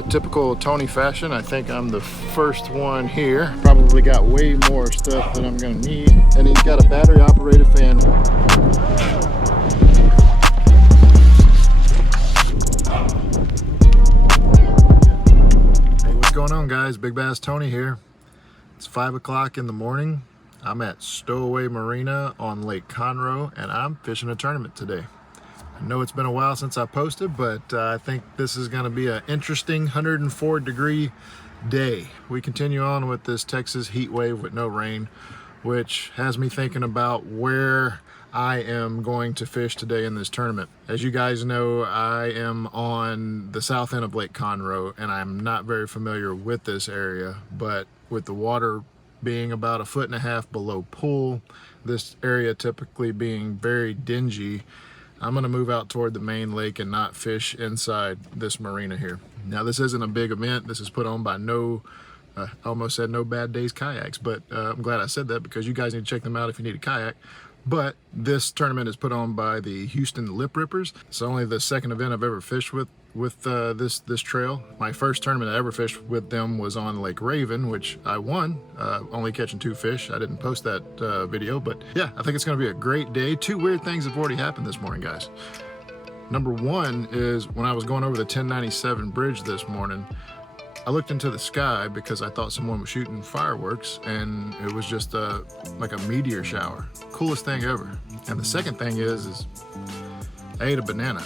Typical Tony fashion, I think I'm the first one here. Probably got way more stuff than I'm gonna need. And he's got a battery operated fan. Hey, what's going on, guys? Big Bass Tony here. It's 5 o'clock in the morning. I'm at Stowaway Marina on Lake Conroe, and I'm fishing a tournament today. I know it's been a while since I posted, but I think this is going to be an interesting 104-degree day. We continue on with this Texas heat wave with no rain, which has me thinking about where I am going to fish today in this tournament. As you guys know, I am on the south end of Lake Conroe, and I'm not very familiar with this area, but with the water being about 1.5 feet below pool, this area typically being very dingy, I'm gonna move out toward the main lake and not fish inside this marina here. Now, this isn't a big event. This is put on by I almost said No Bad Days Kayaks, but I'm glad I said that because you guys need to check them out if you need a kayak. But this tournament is put on by the Houston Lip Rippers. It's only the second event I've ever fished with this trail. My first tournament I ever fished with them was on Lake Raven, which I won, only catching 2 fish. I didn't post that video, but yeah, I think it's gonna be a great day. 2 weird things have already happened this morning, guys. Number one is when I was going over the 1097 bridge this morning, I looked into the sky because I thought someone was shooting fireworks, and it was just like a meteor shower. Coolest thing ever. And the second thing is I ate a banana.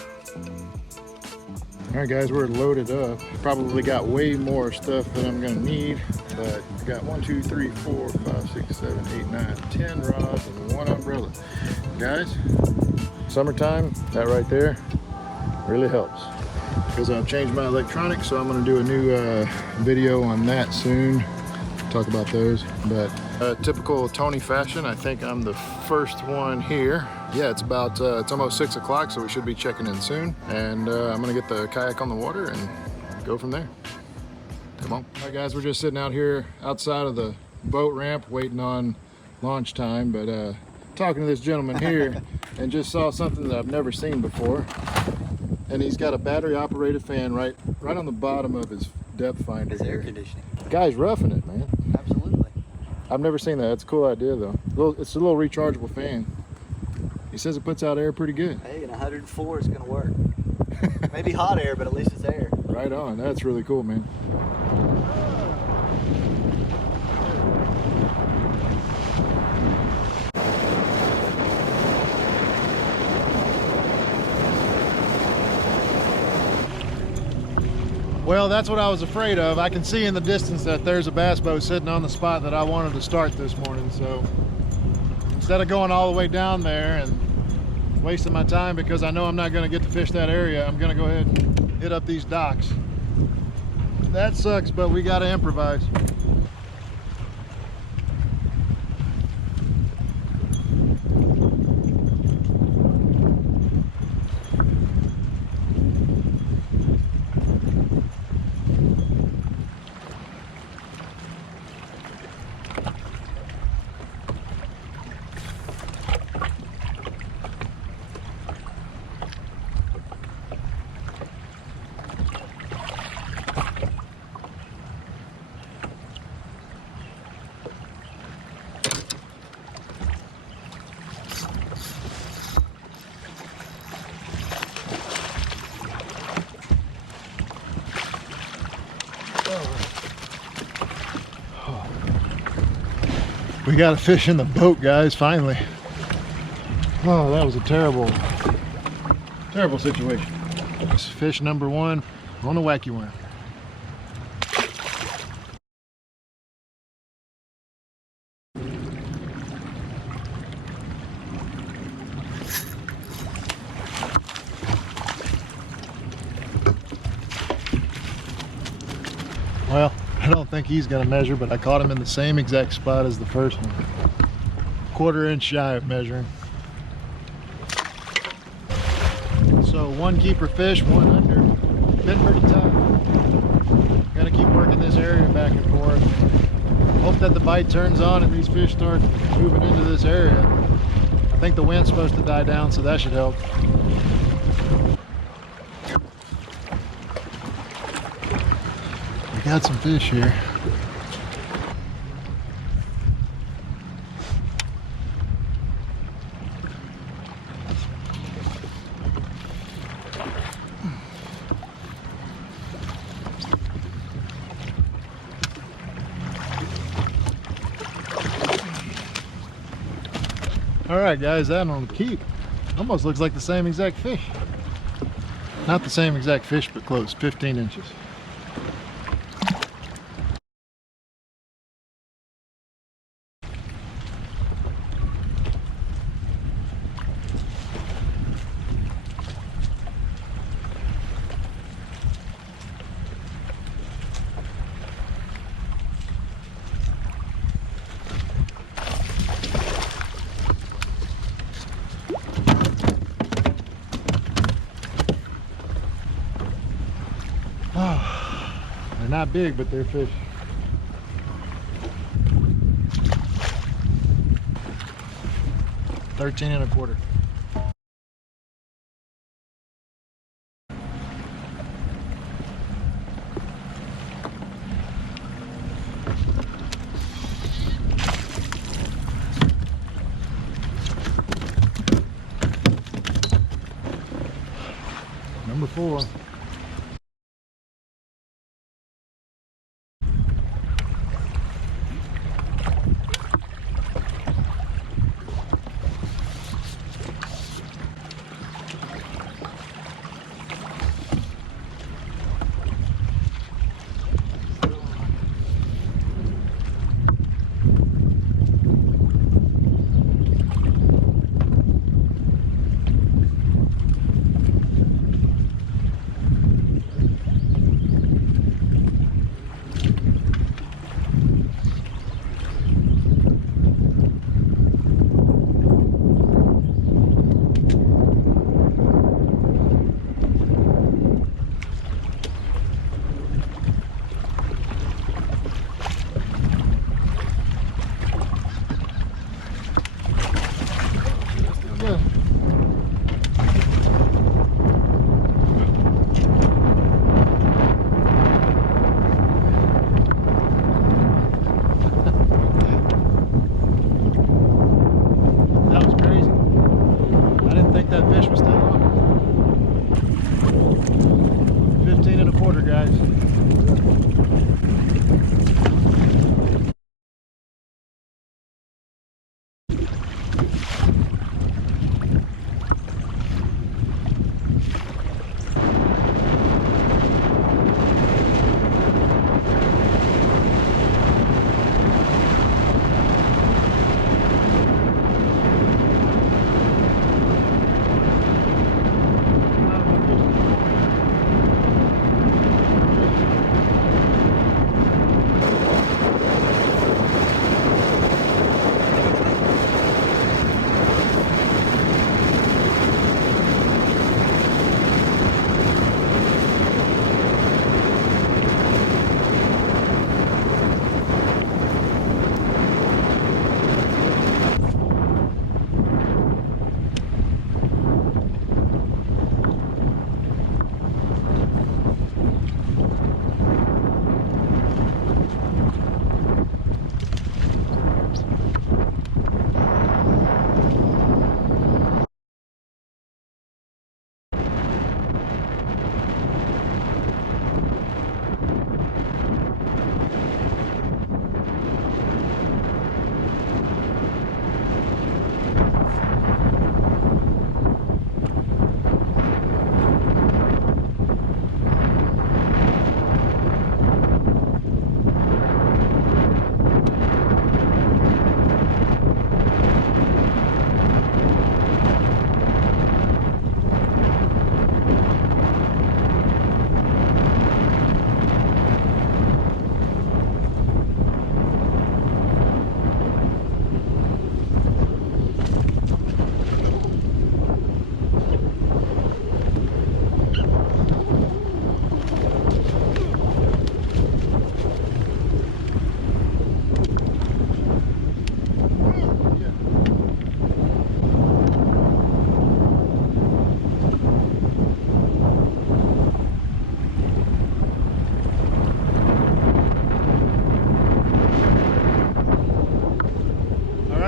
All right, guys, we're loaded up. Probably got way more stuff than I'm gonna need, but we got 1, 2, 3, 4, 5, 6, 7, 8, 9, 10 rods and 1 umbrella. Guys, summertime, that right there really helps. Because I've changed my electronics, so I'm going to do a new video on that soon. Talk about those. But typical Tony fashion, I think I'm the first one here. Yeah, it's almost 6 o'clock, so we should be checking in soon. And I'm going to get the kayak on the water and go from there. Come on. All right, guys, we're just sitting out here outside of the boat ramp waiting on launch time. But talking to this gentleman here and just saw something that I've never seen before. And he's got a battery operated fan right on the bottom of his depth finder. It's air conditioning. Guy's roughing it, man. Absolutely. I've never seen that. It's a cool idea though. It's a little rechargeable fan. He says it puts out air pretty good. Hey, and 104 is gonna work. Maybe hot air, but at least it's air. Right on. That's really cool, man. Well, that's what I was afraid of. I can see in the distance that there's a bass boat sitting on the spot that I wanted to start this morning. So instead of going all the way down there and wasting my time because I know I'm not going to get to fish that area, I'm going to go ahead and hit up these docks. That sucks, but we got to improvise. We got a fish in the boat, guys, finally. Oh, that was a terrible situation. This is fish number 1 on the wacky worm. Well, I don't think he's gonna measure, but I caught him in the same exact spot as the first one. 1/4 inch shy of measuring. So 1 keeper fish, 1 under. Been pretty tough. Gotta keep working this area back and forth. Hope that the bite turns on and these fish start moving into this area. I think the wind's supposed to die down, so that should help. got some fish here. All right, guys, that on the keep almost looks like the same exact fish. Not the same exact fish, but close, 15 inches. They're not big, but they're fish. $13.25. Number 4.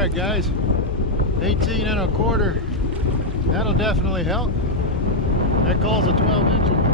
right, guys, 18 and a quarter. That'll definitely help. That calls a 12-incher.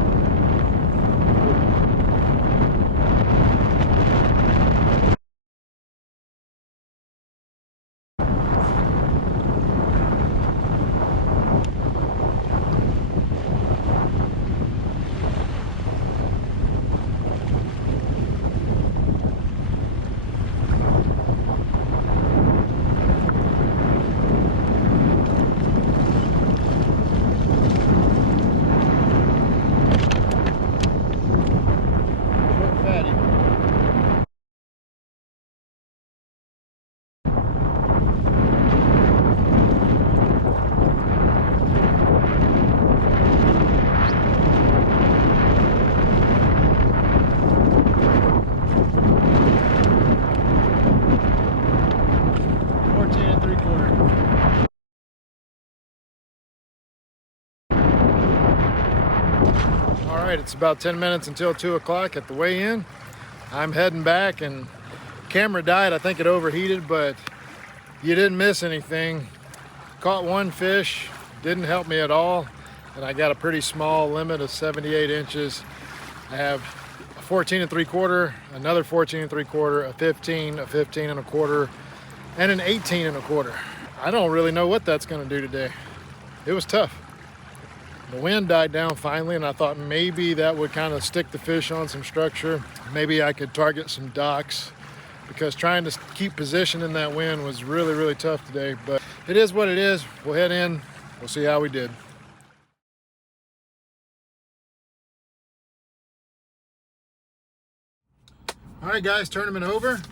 All right, it's about 10 minutes until 2 o'clock at the weigh-in. I'm heading back, and camera died. I think it overheated, but you didn't miss anything. Caught one fish, didn't help me at all, and I got a pretty small limit of 78 inches. I have a 14 and 3/4, another 14 and 3/4, a 15 and a quarter, and an 18 and a quarter. I don't really know what that's gonna do today. It was tough. The wind died down finally, and I thought maybe that would kind of stick the fish on some structure. Maybe I could target some docks, because trying to keep position in that wind was really, really tough today. But it is what it is. We'll head in. We'll see how we did. All right, guys, tournament over.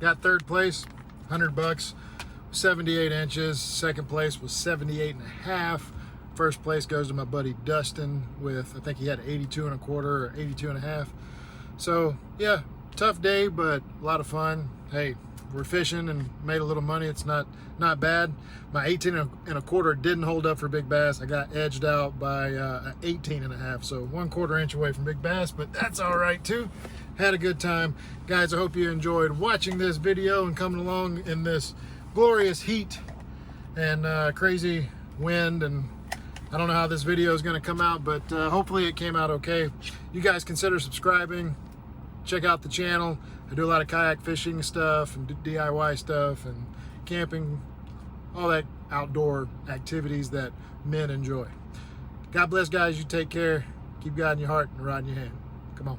Got third place, $100, 78 inches. Second place was 78 and a half. First place goes to my buddy Dustin with, I think he had 82 and a quarter or 82 and a half. So yeah, tough day, but a lot of fun. Hey, we're fishing and made a little money. It's not bad. My 18 and a quarter didn't hold up for big bass. I got edged out by 18 and a half. So 1/4 inch away from big bass, but that's all right too. Had a good time. Guys, I hope you enjoyed watching this video and coming along in this glorious heat and crazy wind, and I don't know how this video is going to come out, but hopefully it came out okay. You guys consider subscribing. Check out the channel. I do a lot of kayak fishing stuff and DIY stuff and camping, all that outdoor activities that men enjoy. God bless, guys. You take care. Keep God in your heart and a rod in your hand. Come on.